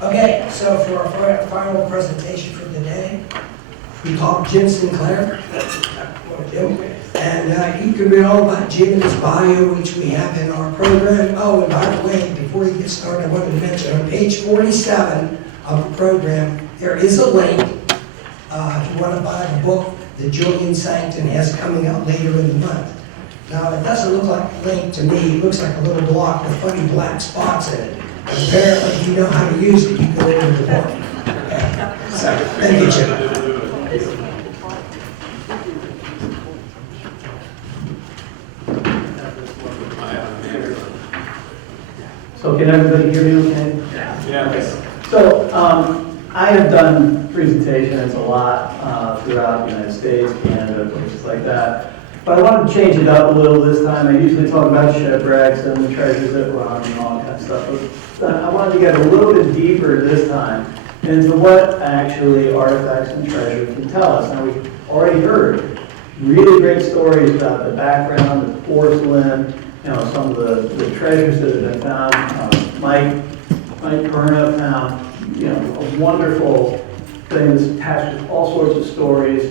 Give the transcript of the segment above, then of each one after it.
Okay, so for our final presentation for today, we talked Jim Sinclair. Jim. And you can read all about Jim and his bio, which we have in our program. Oh, and by the way, before you get started, I wanted to mention on page 47 of the program, there is a link if you want to buy the book that Julian Sancton has coming out later in the month. Now, it doesn't look like a link to me. It looks like a little block with funny black spots in it. But apparently, if you know how to use it, you can read the book. Okay. So, thank you, Jim. So can everybody hear me okay? Yeah. Okay. So I have done presentations a lot throughout the United States, Canada, places like that. But I wanted to change it up a little this time. I usually talk about shipwrecks and the treasures that run and all that kind of stuff. But I wanted to get a little bit deeper this time into what actually artifacts and treasure can tell us. Now, we've already heard really great stories about the background, the porcelain, some of the treasures that have been found. Mike Perna found, a wonderful thing that's attached with all sorts of stories.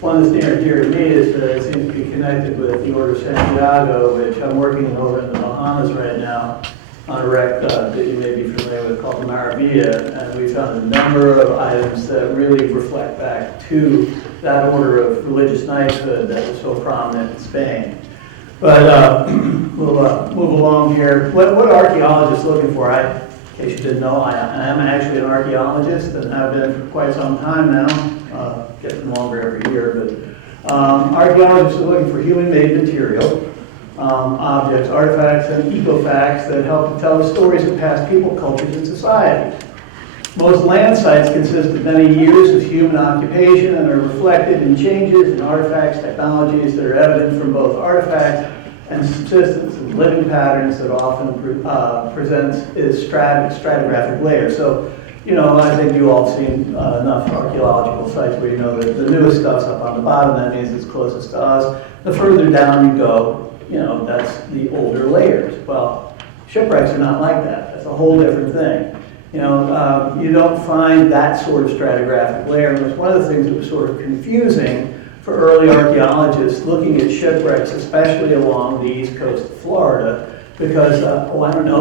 One that's near and dear to me is that it seems to be connected with the Order of Santiago, which I'm working over in the Bahamas right now on a wreck that you may be familiar with called the Maravilla. And we found a number of items that really reflect back to that order of religious knighthood that was so prominent in Spain. But we'll move along here. What are archaeologists looking for? In case you didn't know, I am actually an archaeologist and have been for quite some time now, getting longer every year. But archaeologists are looking for human-made material, objects, artifacts, and ecofacts that help to tell the stories of past people, cultures, and societies. Most land sites consist of many years of human occupation and are reflected in changes in artifacts, technologies that are evident from both artifacts and subsistence and living patterns that often presents as stratigraphic layers. So, I think you all have seen enough archaeological sites where you know that the newest stuff's up on the bottom. That means it's closest to us. The further down you go, that's the older layers. Well, shipwrecks are not like that. That's a whole different thing. You don't find that sort of stratigraphic layer. And it was one of the things that was sort of confusing for early archaeologists looking at shipwrecks, especially along the east coast of Florida, because,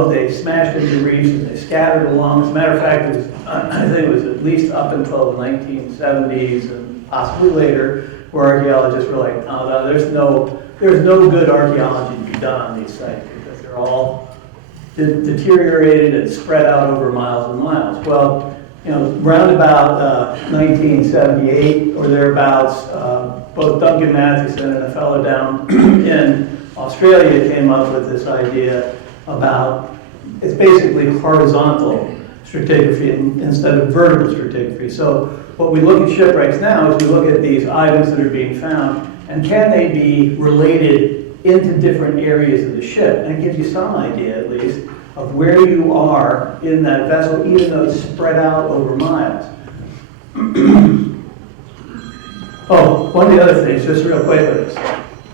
they smashed into reefs and they scattered along. As a matter of fact, I think it was at least up until the 1970s and possibly later, where archaeologists were like, oh, no, there's no good archaeology to be done on these sites because they're all deteriorated and spread out over miles and miles. Well, round about 1978 or thereabouts, both Duncan Mathieson and a fellow down in Australia came up with this idea about, it's basically horizontal stratigraphy instead of vertical stratigraphy. So what we look at shipwrecks now is we look at these items that are being found and can they be related into different areas of the ship, and it gives you some idea, at least, of where you are in that vessel, even though it's spread out over miles. Oh, one of the other things, just real quickly,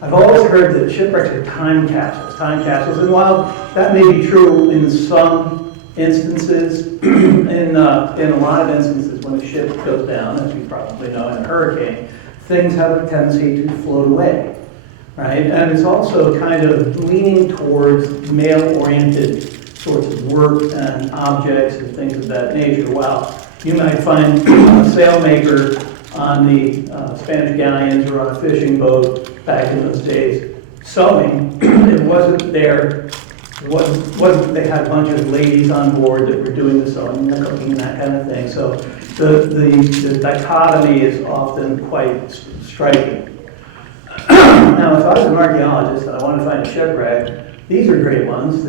I've always heard that shipwrecks are time capsules, and while that may be true in some instances, in a lot of instances when a ship goes down, as you probably know, in a hurricane, things have a tendency to float away. Right? And it's also kind of leaning towards male-oriented sorts of work and objects and things of that nature. While you might find a sailmaker on the Spanish galleons or on a fishing boat back in those days sewing, it wasn't there. They had a bunch of ladies on board that were doing the sewing and the cooking and that kind of thing. So the dichotomy is often quite striking. Now, if I was an archaeologist and I wanted to find a shipwreck, these are great ones.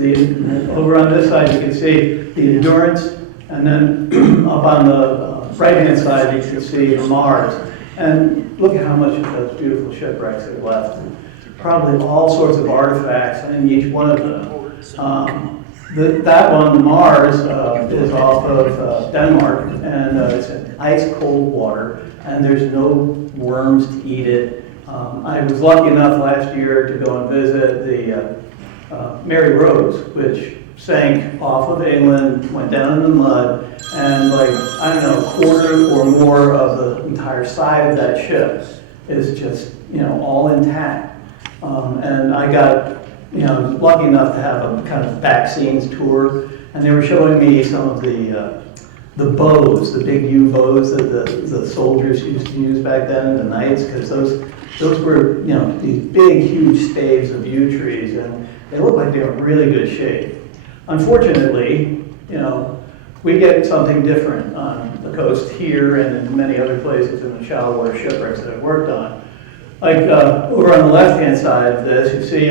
Over on this side, you can see the Endurance, and then up on the right-hand side, you can see the Mars. And look at how much of those beautiful shipwrecks are left. Probably all sorts of artifacts in each one of them. That one, the Mars, is off of Denmark, and it's in ice-cold water, and there's no worms to eat it. I was lucky enough last year to go and visit the Mary Rose, which sank off of England, went down in the mud, And like, I don't know, a quarter or more of the entire side of that ship is just, all intact. And I got, lucky enough to have a kind of back scenes tour, and they were showing me some of the bows, the big U bows that the soldiers used to use back then in the nights, because those were, these big, huge staves of yew trees, and they looked like they were in really good shape. Unfortunately, we get something different on the coast here and in many other places in the shallow water shipwrecks that I've worked on. Like over on the left-hand side of this, you see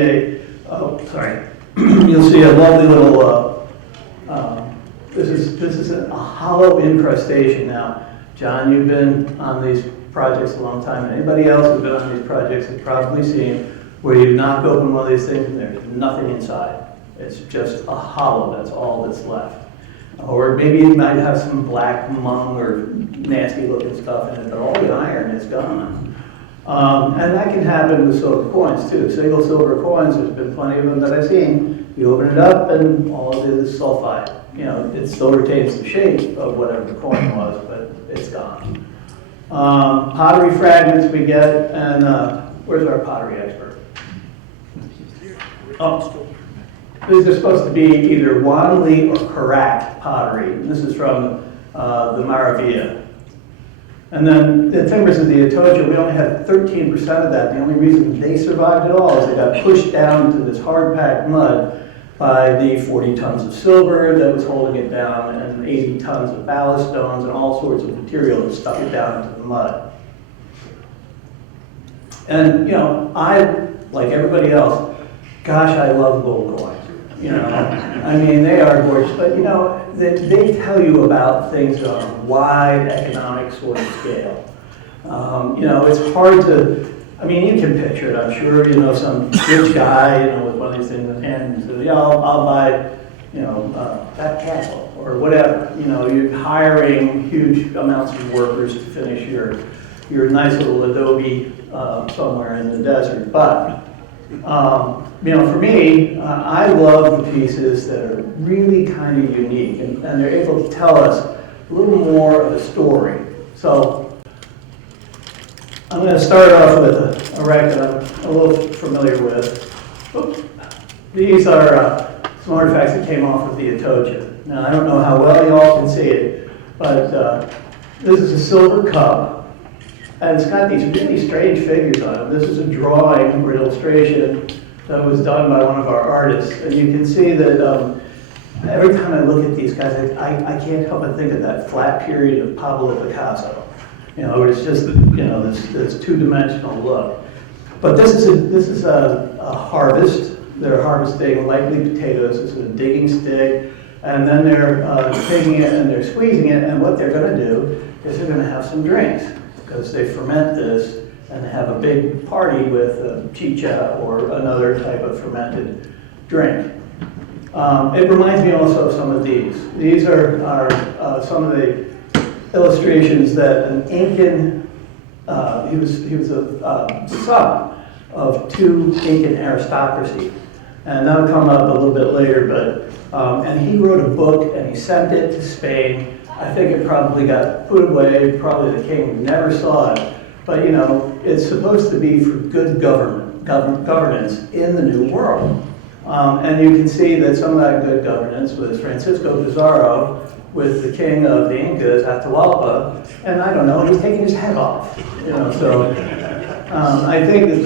you'll see a lovely little, this is a hollow incrustation. Now, John, you've been on these projects a long time. Anybody else who's been on these projects has probably seen where you knock open one of these things and there's nothing inside. It's just a hollow, that's all that's left. Or maybe it might have some black mung or nasty looking stuff in it, but all the iron is gone. And that can happen with silver coins too. Single silver coins, there's been plenty of them that I've seen. You open it up and all it is sulfide. It still retains the shape of whatever the coin was, but it's gone. Pottery fragments we get, and where's our pottery expert? Oh. These are supposed to be either Wanli or Karak pottery. This is from the Maravilla. And then the timbers of the Atocha, we only had 13% of that. The only reason they survived at all is they got pushed down into this hard-packed mud by the 40 tons of silver that was holding it down and 80 tons of ballast stones and all sorts of material that stuck it down into the mud. And, I, like everybody else, gosh, I love gold coins. I mean, they are gorgeous, but they tell you about things on a wide economic sort of scale. It's hard to, you can picture it, I'm sure, some rich guy, with one of these things in his hand, and says, yeah, I'll buy, that castle, or whatever. You're hiring huge amounts of workers to finish your nice little adobe somewhere in the desert, but for me, I love the pieces that are really kind of unique, and they're able to tell us a little more of a story. So I'm going to start off with a wreck that I'm a little familiar with. Oops. These are some artifacts that came off of the Atocha. Now, I don't know how well you all can see it, but this is a silver cup. And it's got these really strange figures on it. This is a drawing or illustration that was done by one of our artists. And you can see that every time I look at these guys, I can't help but think of that flat period of Pablo Picasso. It's just, this two-dimensional look. But this is a harvest. They're harvesting likely potatoes. This is a digging stick. And then they're taking it and they're squeezing it. And what they're going to do is they're going to have some drinks, because they ferment this and they have a big party with chicha or another type of fermented drink. It reminds me also of some of these. These are some of the illustrations that an Incan, he was a son of two Incan aristocracy. And that'll come up a little bit later, but, and he wrote a book and he sent it to Spain. I think it probably got put away, probably the king never saw it, but it's supposed to be for good governance in the New World. And you can see that some of that good governance was Francisco Pizarro with the king of the Incas, Atahualpa, and I don't know, he's taking his head off. So I think that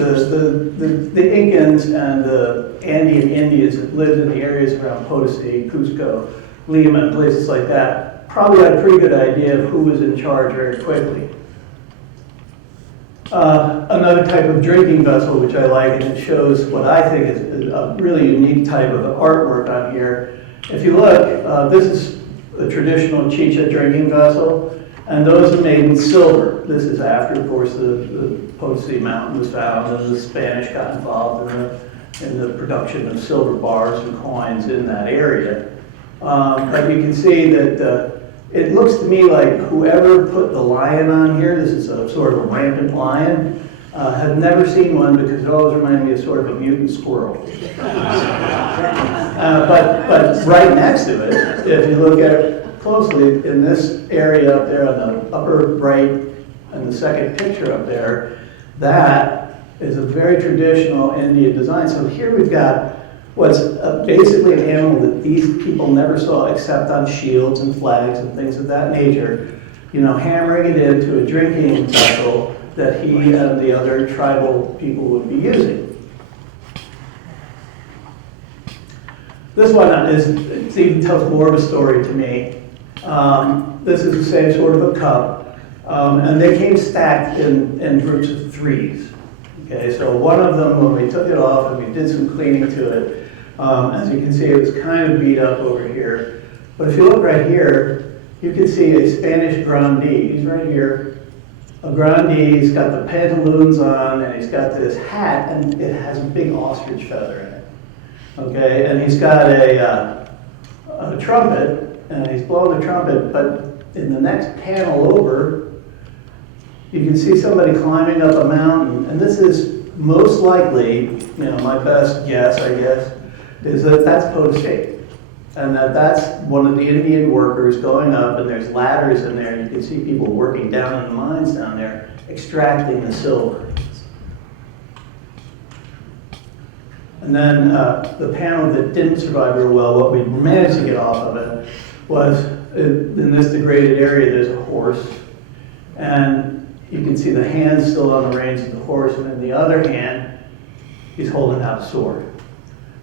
the Incans and the Andean Indians that lived in the areas around Potosi, Cusco, Lima, and places like that probably had a pretty good idea of who was in charge very quickly. Another type of drinking vessel which I like, and it shows what I think is a really unique type of artwork on here. If you look, this is a traditional chicha drinking vessel, and those are made in silver. This is after, of course, the Potosi Mountain was found and the Spanish got involved in the production of silver bars and coins in that area. But you can see that it looks to me like whoever put the lion on here, this is a sort of a rampant lion, had never seen one because it always reminded me of sort of a mutant squirrel. But right next to it, if you look at closely, in this area up there on the upper right and the second picture up there, that is a very traditional Indian design. So here we've got what's basically an animal that these people never saw except on shields and flags and things of that nature, you know, hammering it into a drinking vessel that he and the other tribal people would be using. This one it even tells more of a story to me. This is the same sort of a cup, and they came stacked in groups of 3s. Okay, so one of them, when we took it off and we did some cleaning to it, as you can see, it was kind of beat up over here. But if you look right here, you can see a Spanish grandee. He's right here. A grandee, he's got the pantaloons on, and he's got this hat, and it has a big ostrich feather in it. Okay, and he's got a trumpet, and he's blowing the trumpet, but in the next panel over, you can see somebody climbing up a mountain, and this is most likely, you know, my best guess, I guess, is that that's Potosí. And that's one of the Indian workers going up, and there's ladders in there, and you can see people working down in the mines down there, extracting the silver. And then the panel that didn't survive real well, what we managed to get off of it was, in this degraded area, there's a horse, and you can see the hand still on the reins of the horse, and in the other hand, he's holding out a sword.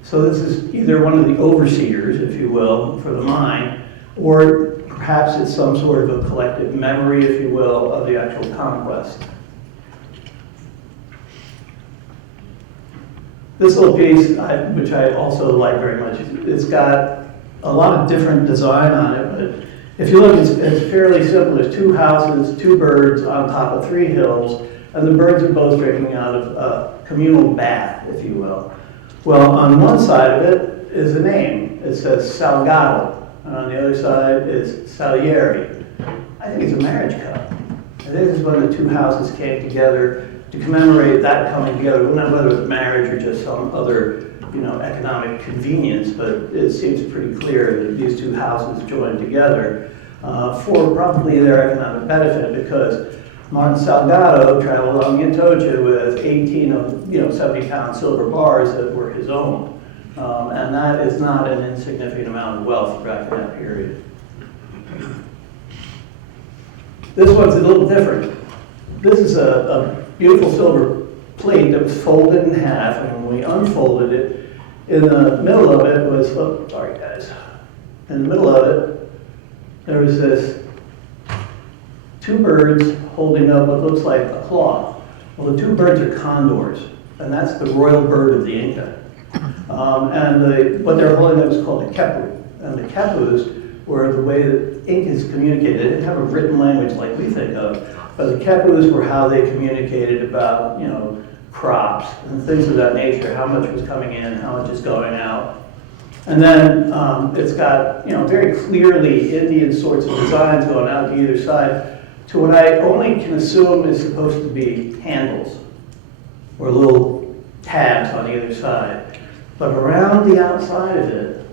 So this is either one of the overseers, if you will, for the mine, or perhaps it's some sort of a collective memory, if you will, of the actual conquest. This little piece, which I also like very much, it's got a lot of different design on it, but if you look, it's fairly simple. There's 2 houses, 2 birds on top of 3 hills, and the birds are both drinking out of a communal bath, if you will. Well, on one side of it is a name. It says Salgado, and on the other side is Salieri. I think it's a marriage cup. I think this is when the 2 houses came together to commemorate that coming together. Not whether it's marriage or just some other, you know, economic convenience, but it seems pretty clear that these 2 houses joined together for probably their economic benefit, because Martin Salgado traveled along Atocha with 18 of 70-pound silver bars that were his own, and that is not an insignificant amount of wealth back in that period. This one's a little different. This is a beautiful silver plate that was folded in half, and when we unfolded it, in the middle of it was, oh, sorry guys, in the middle of it, there was this 2 birds holding up what looks like a cloth. Well, the 2 birds are condors, and that's the royal bird of the Inca. What they're holding up is called a kepu, and the kepus were the way that Incas communicated. They didn't have a written language like we think of, but the kepus were how they communicated about, you know, crops and things of that nature, how much was coming in, how much is going out. And then it's got, you know, very clearly Indian sorts of designs going out to either side, to what I only can assume is supposed to be handles or little tabs on either side. But around the outside of it,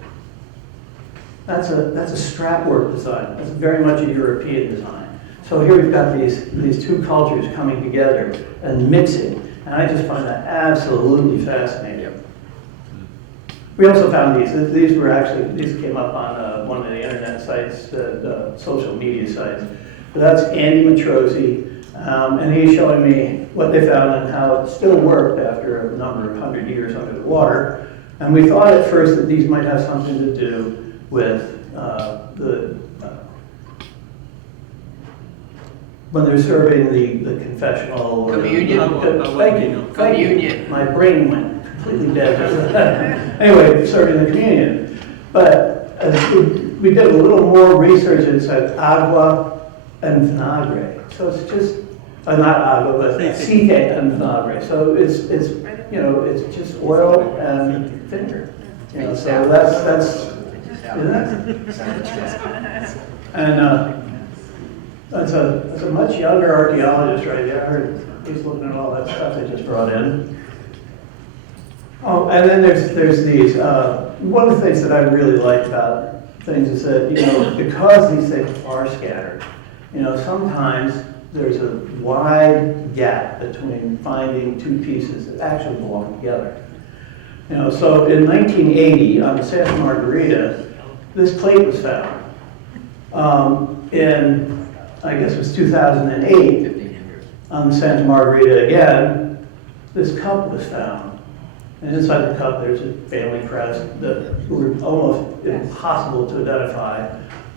that's a strap work design. That's very much a European design. So here we've got these 2 cultures coming together and mixing, and I just find that absolutely fascinating. We also found these. These came up on one of the internet sites, social media sites. But that's Andy Matrosi, and he's showing me what they found and how it still worked after a number of 100 years under the water. And we thought at first that these might have something to do with when they're serving the confessional. Communion? Thank you. Communion. My brain went completely dead. Anyway, serving the communion. But we did a little more research inside agua and vinagre. So it's just, not agua, but aceite and vinagre. So it's you know, it's just oil and vinegar. You know, so that's isn't it? And that's a much younger archaeologist right there. I heard he's looking at all that stuff they just brought in. Oh, and then there's these. One of the things that I really like about things is that, because these things are scattered, sometimes there's a wide gap between finding two pieces that actually belong together. So in 1980, on the Santa Margarita, this plate was found. In, I guess it was 2008, on the Santa Margarita again, this cup was found. And inside the cup, there's a family crest that were almost impossible to identify.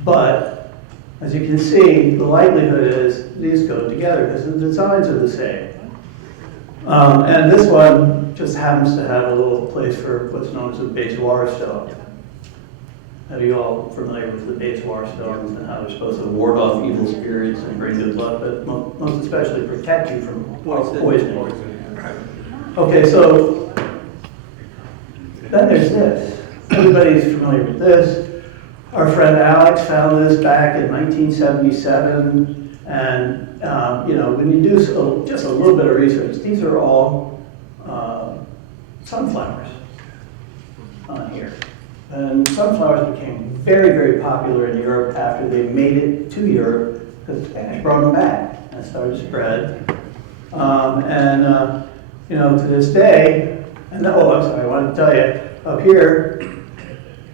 But as you can see, the likelihood is these go together because the designs are the same. And this one just happens to have a little place for what's known as a bezoar stone. Are you all familiar with the bezoar stones and how they're supposed to ward off evil spirits and bring good luck, but most especially protect you from poisoning? Okay, so then there's this. Everybody's familiar with this. Our friend Alex found this back in 1977, and when you do just a little bit of research, these are all sunflowers on here. And sunflowers became very, very popular in Europe after they made it to Europe because the Spanish brought them back and it started to spread. To this day, I'm sorry, I wanted to tell you, up here,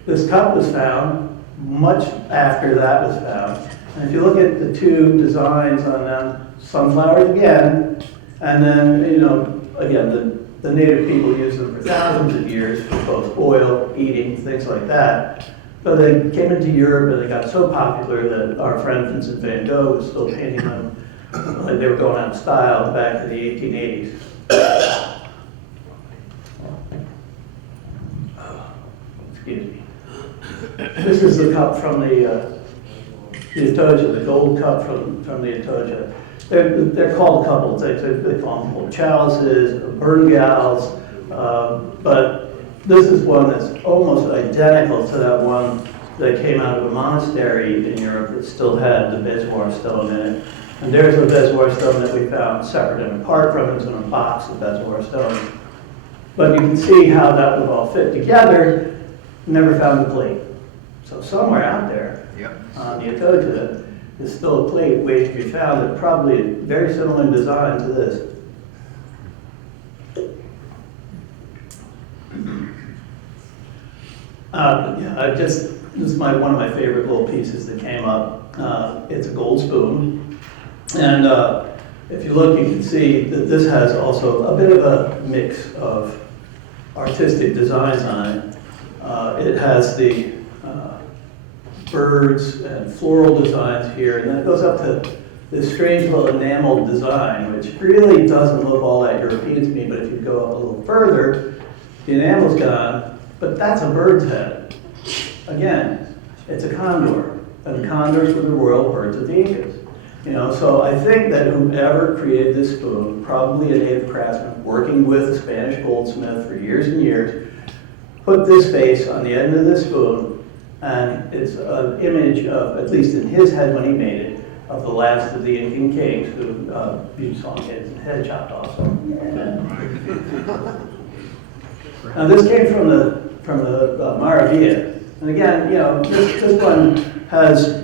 this cup was found much after that was found. And if you look at the two designs on them, sunflowers again, and then, again, the native people used them for thousands of years for both oil, eating, things like that. But they came into Europe and they got so popular that our friend Vincent van Gogh was still painting them like they were going out of style back in the 1880s. Excuse me. This is the cup from the Atocha, the gold cup from the Atocha. They're called a couple of things. They call them chalices, burngalls, but this is one that's almost identical to that one that came out of a monastery in Europe that still had the bezoar stone in it. And there's a bezoar stone that we found separate and apart from it. It's in a box of bezoar stones. But you can see how that would all fit together. Never found the plate. So somewhere out there on the Atocha, there's still a plate waiting to be found that probably very similar in design to this. This is one of my favorite little pieces that came up. It's a gold spoon. And if you look, you can see that this has also a bit of a mix of artistic designs on it. It has the birds and floral designs here, and then it goes up to this strange little enameled design, which really doesn't look all that European to me, but if you go up a little further, the enamel's gone, but that's a bird's head. Again, it's a condor, and condors were the royal birds of the Incas. So I think that whoever created this spoon, probably a native craftsman working with a Spanish goldsmith for years and years, put this face on the end of this spoon, and it's an image of, at least in his head when he made it, of the last of the Incan kings who you saw his head chopped off. So. Now this came from the Maravilla, and again, this one has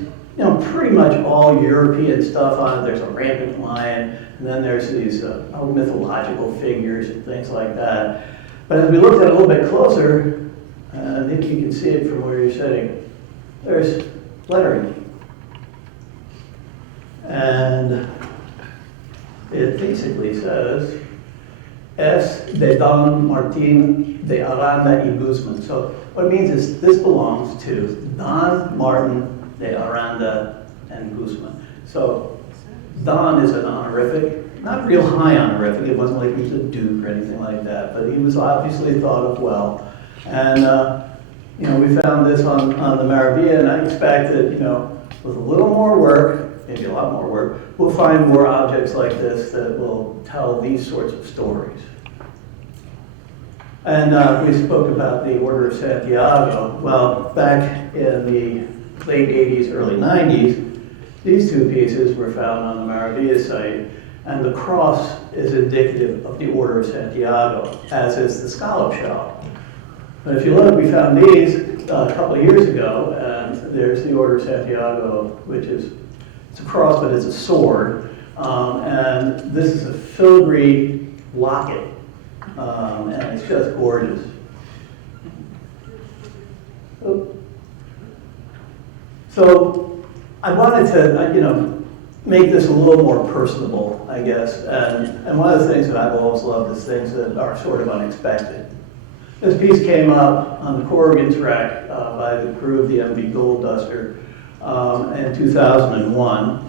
pretty much all European stuff on it. There's a rampant lion, and then there's these mythological figures and things like that. But as we looked at it a little bit closer, I think you can see it from where you're sitting, there's lettering. And it basically says, Es de Don Martin de Aranda y Guzman. So what it means is this belongs to Don Martin de Aranda and Guzman. So Don is an honorific, not a real high honorific. It wasn't like he was a duke or anything like that, but he was obviously thought of well. And we found this on the Maravilla, and I expect that with a little more work, maybe a lot more work, we'll find more objects like this that will tell these sorts of stories. And we spoke about the Order of Santiago. Well, back in the late 80s, early 90s, these two pieces were found on the Maravilla site, and the cross is indicative of the Order of Santiago, as is the scallop shell. But if you look, we found these a couple of years ago, and there's the Order of Santiago, which is, it's a cross, but it's a sword. And this is a filigree locket, and it's just gorgeous. So I wanted to, make this a little more personable, I guess. And one of the things that I've always loved is things that are sort of unexpected. This piece came up on the Corrigan's wreck by the crew of the MV Gold Duster in 2001.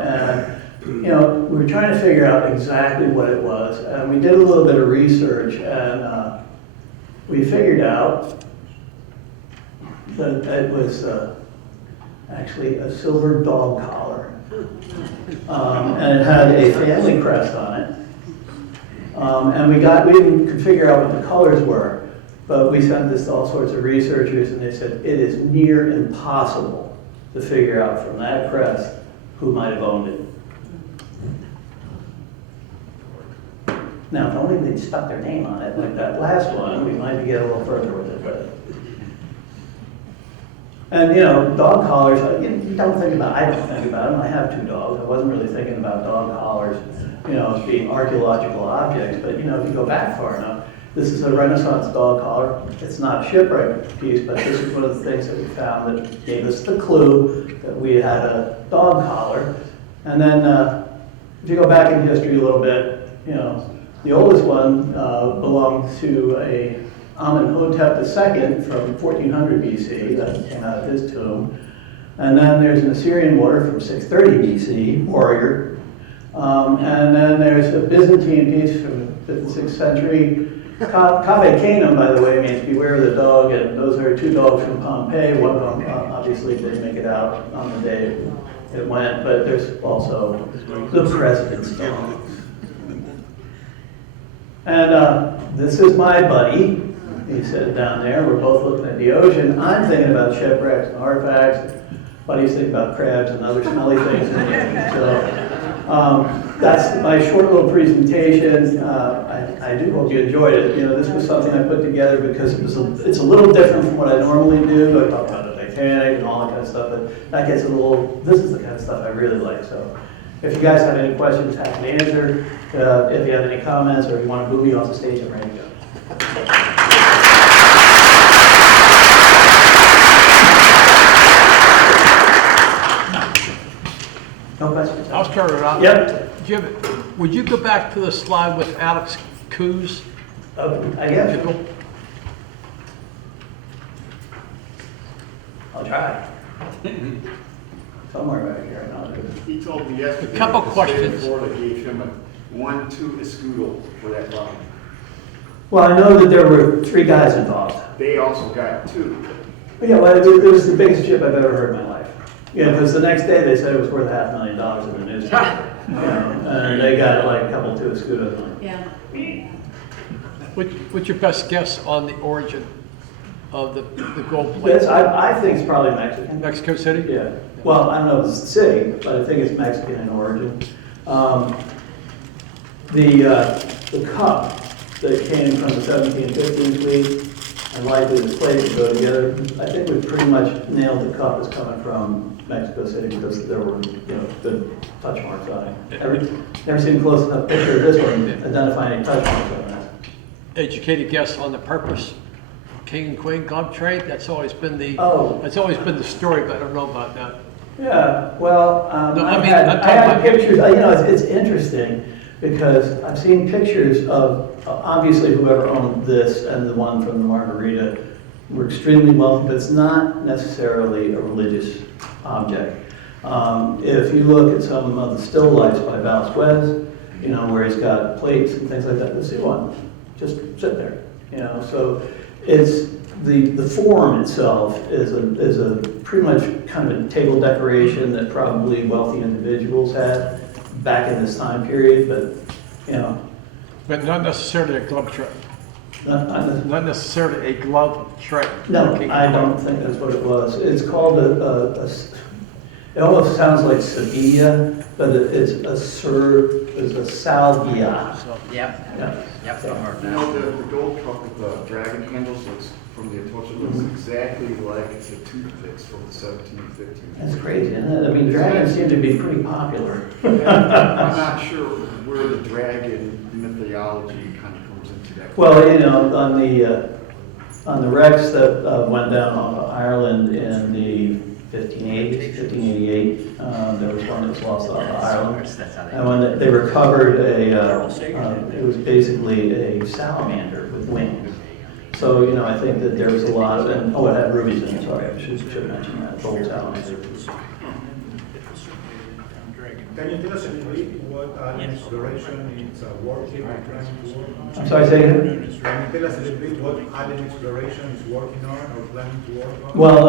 And we were trying to figure out exactly what it was. And we did a little bit of research, and we figured out that it was actually a silver dog collar. And it had a family crest on it. And we could figure out what the colors were, but we sent this to all sorts of researchers, and they said it is near impossible to figure out from that crest who might have owned it. Now, if only they'd stuck their name on it like that last one, we might get a little further with it. But. And dog collars, you don't think about, I don't think about them. I have 2 dogs. I wasn't really thinking about dog collars, as being archaeological objects. But, if you go back far enough, this is a Renaissance dog collar. It's not a shipwreck piece, but this is one of the things that we found that gave us the clue that we had a dog collar. And then, if you go back in history a little bit, the oldest one belonged to a Amenhotep II from 1400 BC, that came out of his tomb. And then there's an Assyrian warrior from 630 BC, warrior. And then there's a Byzantine piece from the 5th and 6th century. Cave Canem, by the way, means beware of the dog, and those are 2 dogs from Pompeii. One of them obviously didn't make it out on the day it went, but there's also the president's dog. And this is my buddy. He said down there, we're both looking at the ocean. I'm thinking about shipwrecks and artifacts. Buddy's thinking about crabs and other smelly things in the ocean. So that's my short little presentation. I do hope you enjoyed it. This was something I put together because it's a little different from what I normally do. I talk about the Titanic and all that kind of stuff, but that gets this is the kind of stuff I really like. So if you guys have any questions, happy to answer. If you have any comments or you want to move me off the stage, I'm ready to go. No questions? I'll start it out. Yep. Jim, would you go back to the slide with Alex Coos? I guess. I'll try. Somewhere back here. He told me yesterday. A couple that the questions. state of Florida gave him a 1-2 escudo for that problem. Well, I know that there were 3 guys involved. They also got 2. But yeah, well, it was the biggest ship I've ever heard in my life. Yeah, because the next day they said it was worth $500,000 in the newspaper. And they got like a couple 2 escudos. Yeah. What's your best guess on the origin of the gold plate? Yes, I think it's probably Mexican. Mexico City? Yeah. Well, I don't know if it's the city, but I think it's Mexican in origin. The cup that came from the 1715 fleet and likely the plate to go together, I think we pretty much nailed the cup as coming from Mexico City because there were, good touch marks on it. Never seen a close enough picture of this one identifying any touch marks on it. Educated guess on the purpose. King and Queen glove trade. That's always been the story, but I don't know about that. Yeah, well, No, I I'm had talking about pictures. It's interesting because I've seen pictures of obviously whoever owned this and the one from the Margarita were extremely wealthy, but it's not necessarily a religious object. If you look at some of the still lifes by Vasquez, where he's got plates and things like that, you'll see one just sit there. So it's the form itself is a pretty much kind of a table decoration that probably wealthy individuals had back in this time period, but But not necessarily a glove tray. not Not necessarily a glove tray. no, King I and Queen. don't think that's what it was. It's called it almost sounds like Sevilla, but it's a salvia. So, Yep. Yeah. Yep. The gold cup with the dragon handles looks from the Atocha looks exactly like the toothpicks from the 1715. That's crazy, isn't it? I mean, dragons seem to be pretty popular. I'm not sure where the dragon mythology kind of comes into that. Well, you know, on the wrecks that went down off of Ireland in the 1588, there was one that was lost off of Ireland. And when they recovered it was basically a salamander with wings. So, you know, I think that there was a lot of, and, it had rubies in it, sorry, I should mention that, gold salamander. Can you tell us a bit what alien exploration is working or trying to work on? I'm sorry, say again? Can you tell us a little bit what alien exploration is working on or planning to work on? Well,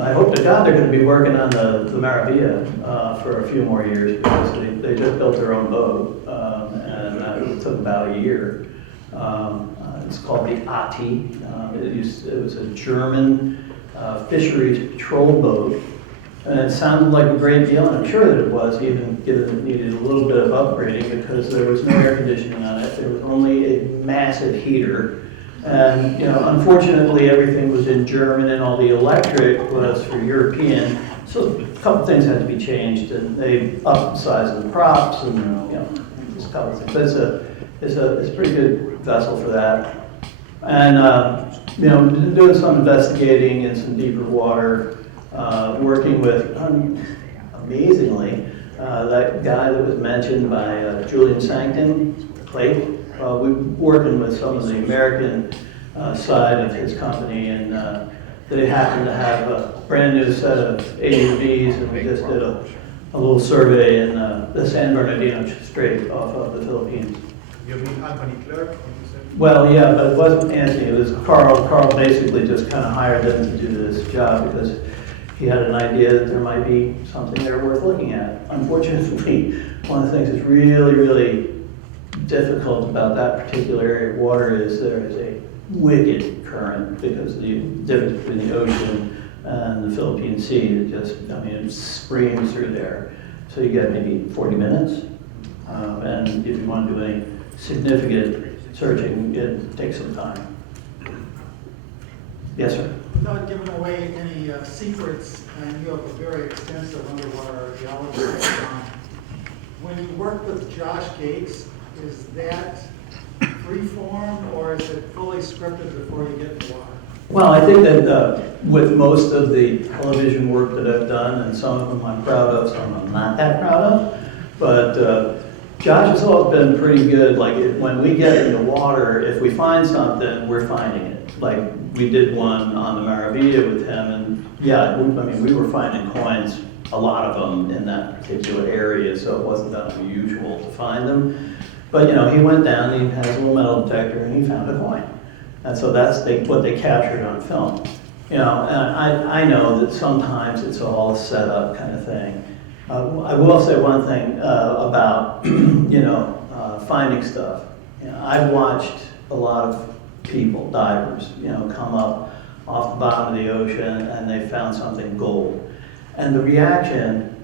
I hope to God they're going to be working on the Maravilla for a few more years because they just built their own boat and it took about a year. It's called the Ati. It was a German fisheries patrol boat. And it sounded like a great deal, and I'm sure that it was, even given it needed a little bit of upgrading because there was no air conditioning on it. There was only a massive heater. And, you know, unfortunately, everything was in German and all the electric was for European. So a couple things had to be changed, and they upped the size of the props and, you know, just a couple things. But it's a pretty good vessel for that. And, you know, doing some investigating in some deeper water. Working with, amazingly, that guy that was mentioned by Julian Sancton, Clay. We're working with some of the American side of his company, and they happen to have a brand new set of AUVs, and we just did a little survey in the San Bernardino Strait off of the Philippines. You mean Anthony Clark? Well, yeah, but it wasn't Anthony, it was Carl. Carl basically just kind of hired them to do this job because he had an idea that there might be something there worth looking at. Unfortunately, one of the things that's really, really difficult about that particular area of water is there is a wicked current because the difference between the ocean and the Philippine Sea, it screams through there. So you get maybe 40 minutes, and if you want to do any significant searching, it takes some time. Yes, sir? Without giving away any secrets, and you have a very extensive underwater archaeology background, when you work with Josh Gates, is that free-form or is it fully scripted before you get in the water? Well, I think that with most of the television work that I've done, and some of them I'm proud of, some I'm not that proud of, but Josh has always been pretty good. Like when we get in the water, if we find something, we're finding it. Like we did one on the Maravilla with him, and yeah, we were finding coins, a lot of them in that particular area, so it wasn't that unusual to find them. But you know, he went down, he has a little metal detector, and he found a coin. And so that's what they captured on film. You know, and I know that sometimes it's all a setup kind of thing. I will say one thing about, finding stuff. You know, I've watched a lot of people, divers, come up off the bottom of the ocean and they found something gold. And the reaction,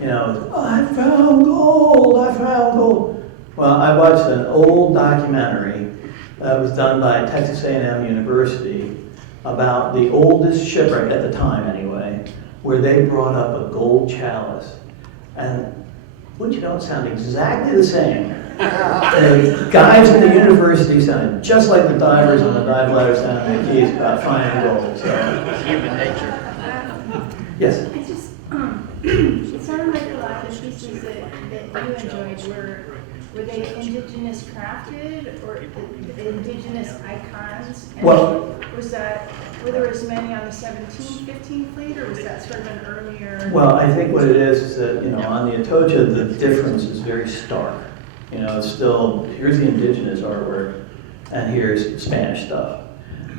is, oh, I found gold, I found gold. Well, I watched an old documentary that was done by Texas A&M University about the oldest shipwreck at the time anyway, where they brought up a gold chalice. And wouldn't you know, it sounded exactly the same. The guys in the university sounded just like the divers on the dive ladders down in the Keys about finding gold. So. Human nature. Yes? It's just, it sounded like a lot of the pieces that you enjoyed were they indigenous crafted or indigenous icons? And well, were there as many on the 17-15 fleet, or was that sort of an earlier? Well, I think what it is that, on the Atocha, the difference is very stark. It's still, here's the indigenous artwork, and here's Spanish stuff.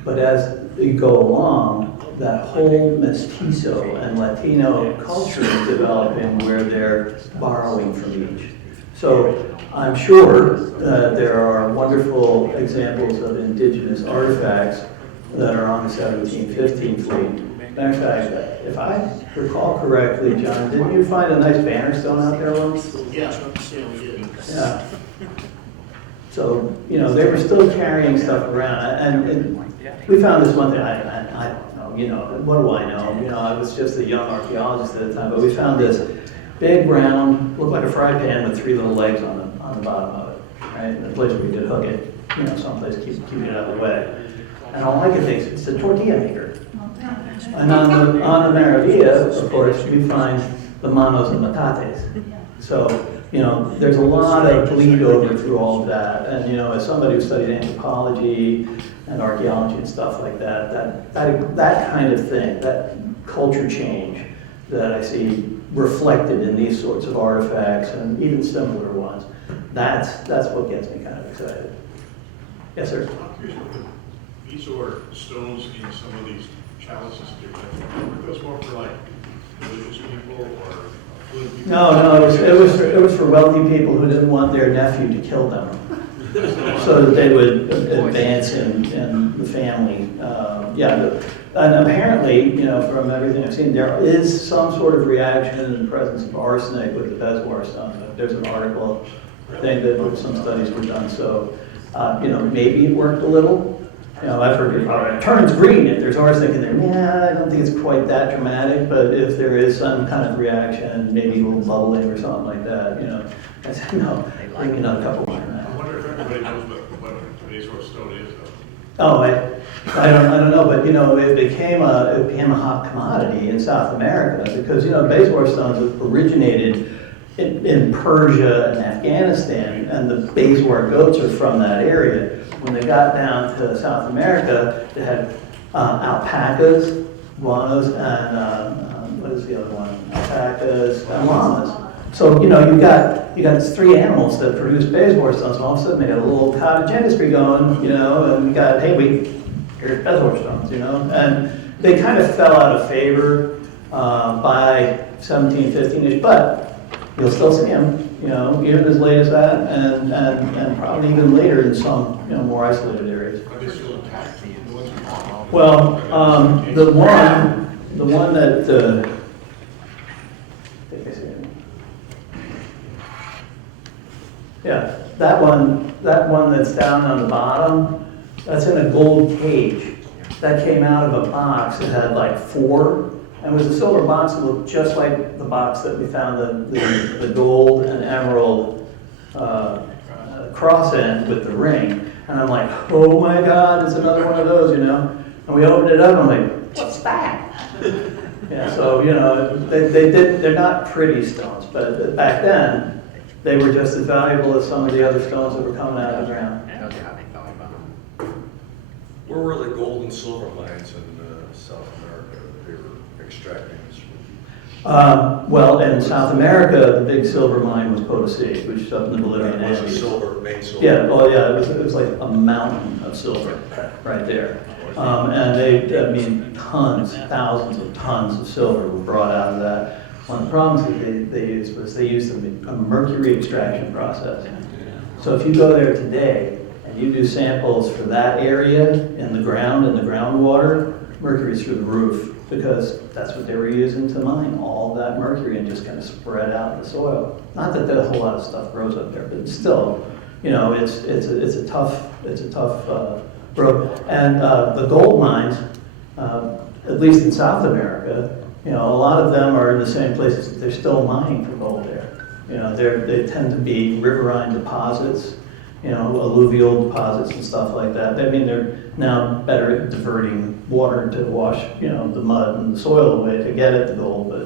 But as you go along, that whole mestizo and Latino culture is developing where they're borrowing from each. So I'm sure that there are wonderful examples of indigenous artifacts that are on the 17-15 fleet. In fact, if I recall correctly, John, didn't you find a nice banner stone out there once? Yeah, we did. Yeah. So, they were still carrying stuff around. And we found this one thing, I don't know, what do I know? I was just a young archaeologist at the time, but we found this big round, looked like a fry pan with 3 little legs on the bottom of it, right? And the place where we could hook it, someplace to keep it out of the way. And all I could think is, it's a tortilla maker. And on the Maravilla, of course, we find the manos and matates. So, there's a lot of bleed over through all of that. And, as somebody who studied anthropology and archaeology and stuff like that kind of thing, that culture change that I see reflected in these sorts of artifacts and even simpler ones, that's what gets me kind of excited. Yes, sir? I'm curious what these are stones in some of these chalices. Were those more for like religious people or affluent people? No, it was for wealthy people who didn't want their nephew to kill them, so that they would advance in the family. And apparently, from everything I've seen, there is some sort of reaction in the presence of arsenic with the Beswar stone. There's an article, I think, that some studies were done. So, maybe it worked a little. I've heard it turns green if there's arsenic in there. Yeah, I don't think it's quite that dramatic, but if there is some kind of reaction, maybe a little bubbling or something like that, I said, no, bring another couple more. I wonder if everybody knows what today's sort of stone is, though. Oh, I don't know, but it became a hot commodity in South America because Beswar stones originated in Persia and Afghanistan, and the Beswar goats are from that area. When they got down to South America, they had alpacas, guanos, and what is the other one? Alpacas and llamas. So you got these 3 animals that produce Beswar stones, and all of a sudden they got a little cottage industry going, and we got here's Beswar stones, and they kind of fell out of favor by 1715-ish, but you'll still see them, even as late as that, and probably even later in some, more isolated areas. Are they still intact? The ones you talk Well, the one that, I think I see it. Yeah, that one that's down on the bottom, that's in a gold cage. That came out of a box. It had like 4. And it was a silver box that looked just like the box that we found the gold and emerald cross in with the ring. And I'm like, oh my God, it's another one of those, And we opened it up and I'm like, what's that? Yeah, so, they're not pretty stones, but back then, they were just as valuable as some of the other stones that were coming out of the ground. Where were the gold and silver mines in South America that they were extracting this from? Well, in South America, the big silver mine was Potosi, which is up in the Bolivian That was Andes. a silver, main silver. Yeah, it was like a mountain of silver right there. And thousands of tons of silver were brought out of that. One of the problems that they used was they used a mercury extraction process. So if you go there today and you do samples for that area in the groundwater, mercury's through the roof because that's what they were using to mine, all that mercury, and just kind of spread out in the soil. Not that a whole lot of stuff grows up there, but still, it's a tough road. And the gold mines, at least in South America, a lot of them are in the same places that they're still mining for gold there. They tend to be riverine deposits, alluvial deposits and stuff like that. They're now better at diverting water to wash, the mud and the soil away to get at the gold, but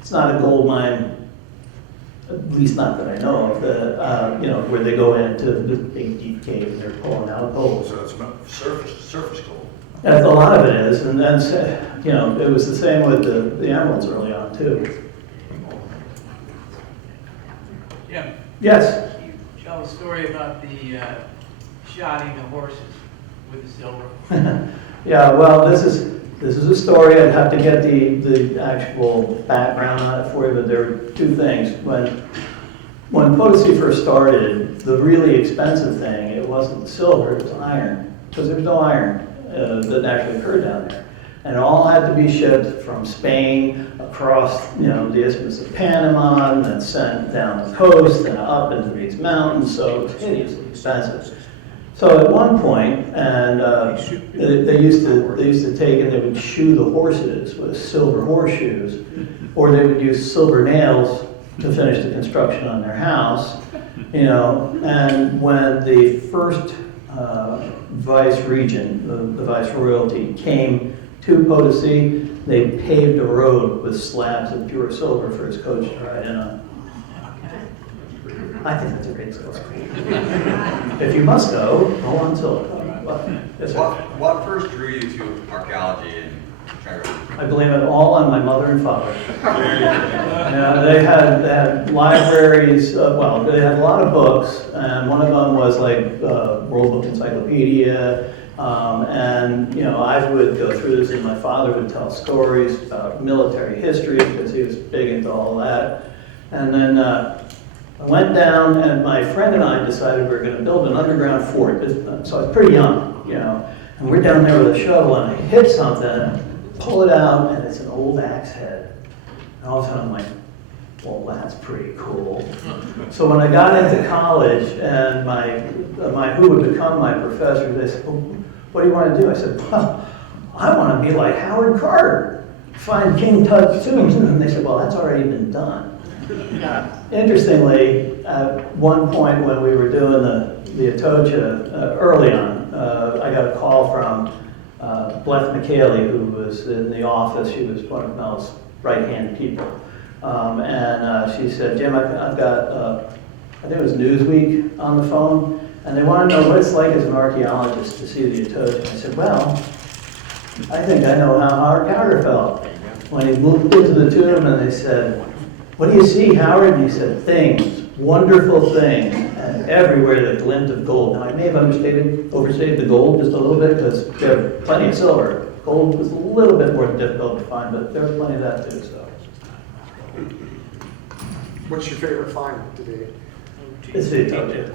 it's not a gold mine, at least not that I know of, that, where they go into the big deep cave and they're pulling out gold. So it's not surface gold. And a lot of it is, and then, it was the same with the emeralds early on too. Yeah. Yes? Tell a story about the shotting the horses with the silver. Yeah, well, this is a story. I'd have to get the actual background on it for you, but there were 2 things. When Potosi first started, the really expensive thing, it wasn't the silver, it was iron, because there was no iron that actually occurred down there. And it all had to be shipped from Spain across, the Isthmus of Panama, and then sent down the coast and up into these mountains, so it was hideously expensive. So at one point, and they used to take and they would shoe the horses with silver horseshoes, or they would use silver nails to finish the construction on their house, you know. And when the first vice regent, the vice royalty, came to Potosi, they paved a road with slabs of pure silver for his coach to ride in on. I think that's a great story. If you must go on silver. Yes, sir. What first drew you to archaeology and treasure? I blame it all on my mother and father. Yeah, they had libraries, well, they had a lot of books, and one of them was like World Book Encyclopedia, and you know, I would go through this, and my father would tell stories about military history because he was big into all that. And then I went down, and my friend and I decided we were going to build an underground fort. So I was pretty young, you know, and we're down there with a shovel, and I hit something, pull it out, and it's an old axe head. And all of a sudden I'm like, well, that's pretty cool. So when I got into college, and my who would become my professor, they said, well, what do you want to do? I said, well, I want to be like Howard Carter, find King Tut's tombs. And they said, well, that's already been done. Interestingly, at one point when we were doing the Atocha early on, I got a call from Beth McKaylee, who was in the office. She was one of Mel's right-hand people. And she said, Jim, I've got, I think it was Newsweek on the phone, and they want to know what it's like as an archaeologist to see the Atocha. I said, well, I think I know how Howard Carter felt when he moved into the tomb, and they said, what do you see, Howard? And he said, things, wonderful things, and everywhere the glint of gold. Now, I may have overstated the gold just a little bit because there was plenty of silver. Gold was a little bit more difficult to find, but there was plenty of that too. So, what's your favorite find today? it's the Atocha.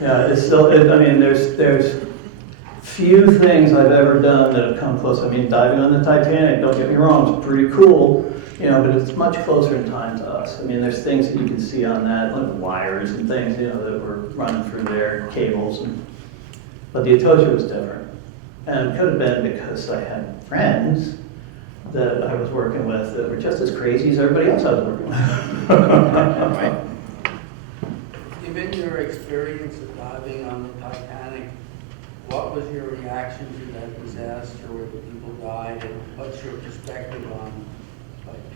Yeah, it's still. I mean, there's few things I've ever done that have come close. I mean, diving on the Titanic. Don't get me wrong, it's pretty cool. You know, but it's much closer in time to us. I mean, there's things that you can see on that, like wires and things, you know, that were running through there, cables. But the Atocha was different. And it could have been because I had friends that I was working with that were just as crazy as everybody else I was working with. Given your experience of diving on the Titanic, what was your reaction to that disaster where the people died, and what's your perspective on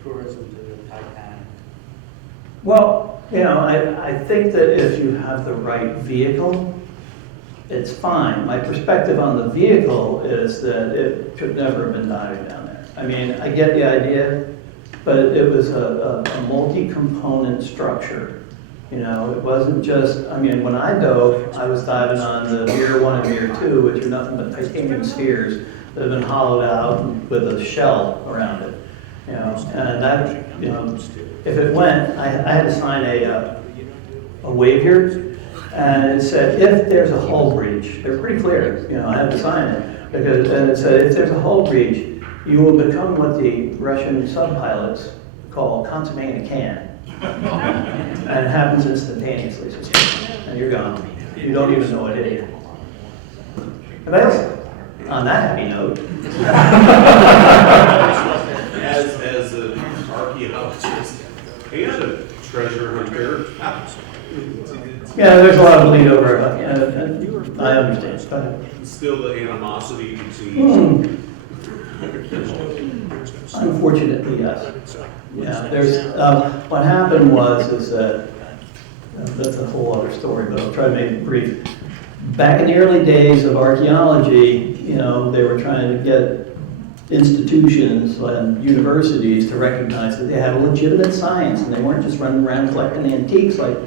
tourism to the Titanic? Well, you know, I think that if you have the right vehicle, it's fine. My perspective on the vehicle is that it should never have been diving down there. I mean, I get the idea, but it was a multi-component structure. You know, it wasn't just, I mean, when I dove, I was diving on the Vero 1 and Vero 2, which are nothing but titanium spheres that have been hollowed out with a shell around it. You know, and that, you know, if it went, I had to sign a waiver, and it said if there's a hull breach, they're pretty clear, you know, I had to sign it, because, and it said if there's a hull breach, you will become what the Russian subpilots call consummating a can. And it happens instantaneously, and you're gone. You don't even know what hit you. Anybody else? On that happy note. As an archaeologist and a treasure hunter. Yeah, there's a lot of bleed over. And I understand. Go ahead. Still the animosity between. Unfortunately, yes. Yeah, there's, what happened is that, that's a whole other story, but I'll try to make it brief. Back in the early days of archaeology, you know, they were trying to get institutions and universities to recognize that they had a legitimate science and they weren't just running around collecting antiques like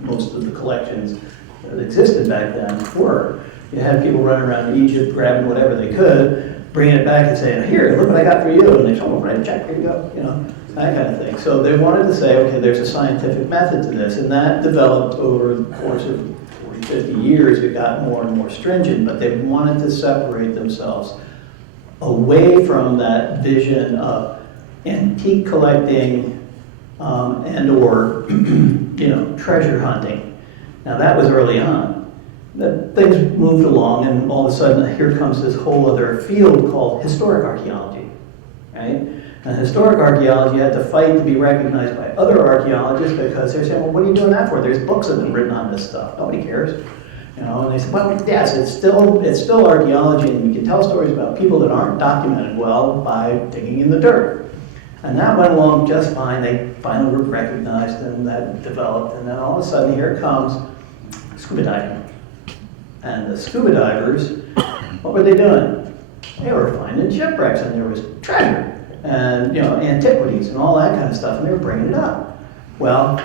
most of the collections that existed back then were. You had people running around Egypt grabbing whatever they could, bringing it back and saying, here, look what I got for you, and they told them, write a check, here you go, you know, that kind of thing. So they wanted to say, okay, there's a scientific method to this, and that developed over the course of 40, 50 years. It got more and more stringent, but they wanted to separate themselves away from that vision of antique collecting and or, you know, treasure hunting. Now that was early on. that things moved along, and all of a sudden, here comes this whole other field called historic archaeology, right? And historic archaeology had to fight to be recognized by other archaeologists because they're saying, well, what are you doing that for? There's books that have been written on this stuff. Nobody cares. You know, and they said, well, yes, it's still archaeology, and we can tell stories about people that aren't documented well by digging in the dirt. And that went along just fine. They finally were recognized, and that developed. And then all of a sudden, here comes scuba diving. And the scuba divers, what were they doing? They were finding shipwrecks, and there was treasure, and antiquities, and all that kind of stuff, and they were bringing it up. Well,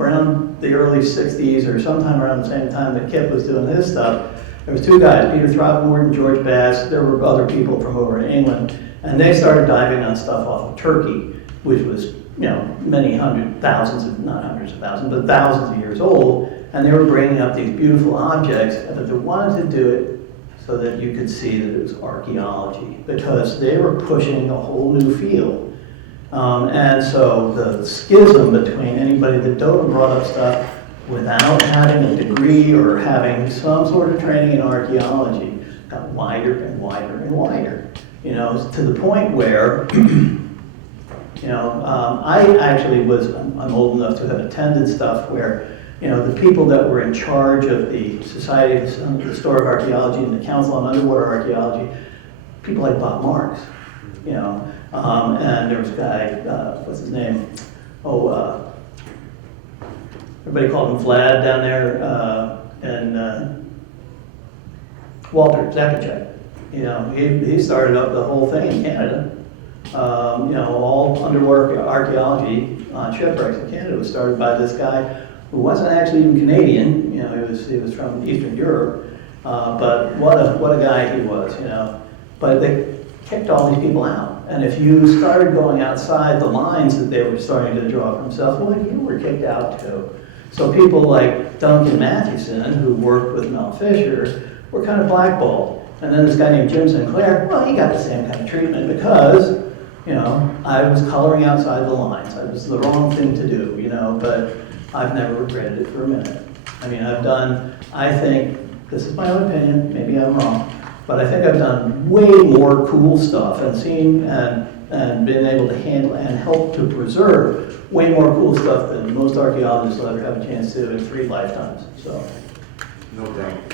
around the early 60s, or sometime around the same time that Kip was doing his stuff, there was two guys, Peter Throckmorton, George Bass. There were other people from over in England, and they started diving on stuff off of Turkey, which was, many not hundreds of thousands, but thousands of years old, and they were bringing up these beautiful objects, but they wanted to do it so that you could see that it was archaeology, because they were pushing a whole new field. And so the schism between anybody that dove and brought up stuff without having a degree or having some sort of training in archaeology got wider and wider and wider, to the point where, I actually I'm old enough to have attended stuff where, the people that were in charge of the Society of Historic Archaeology and the Council on Underwater Archaeology, people like Bob Marks, and there was a guy, what's his name? Everybody called him Vlad down there, and Walter Zakacek. He started up the whole thing in Canada. All underwater archaeology on shipwrecks in Canada was started by this guy who wasn't actually even Canadian. He was from Eastern Europe. But what a guy he was, But they kicked all these people out. And if you started going outside the lines that they were starting to draw for themselves, well, you were kicked out too. So people like Duncan Mathewson, who worked with Mel Fisher, were kind of blackballed. And then this guy named Jim Sinclair, well, he got the same kind of treatment because, I was coloring outside the lines. It was the wrong thing to do, but I've never regretted it for a minute. I think, this is my own opinion, maybe I'm wrong, but I think I've done way more cool stuff and seen and been able to handle and help to preserve way more cool stuff than most archaeologists will ever have a chance to in 3 lifetimes. So, No doubt.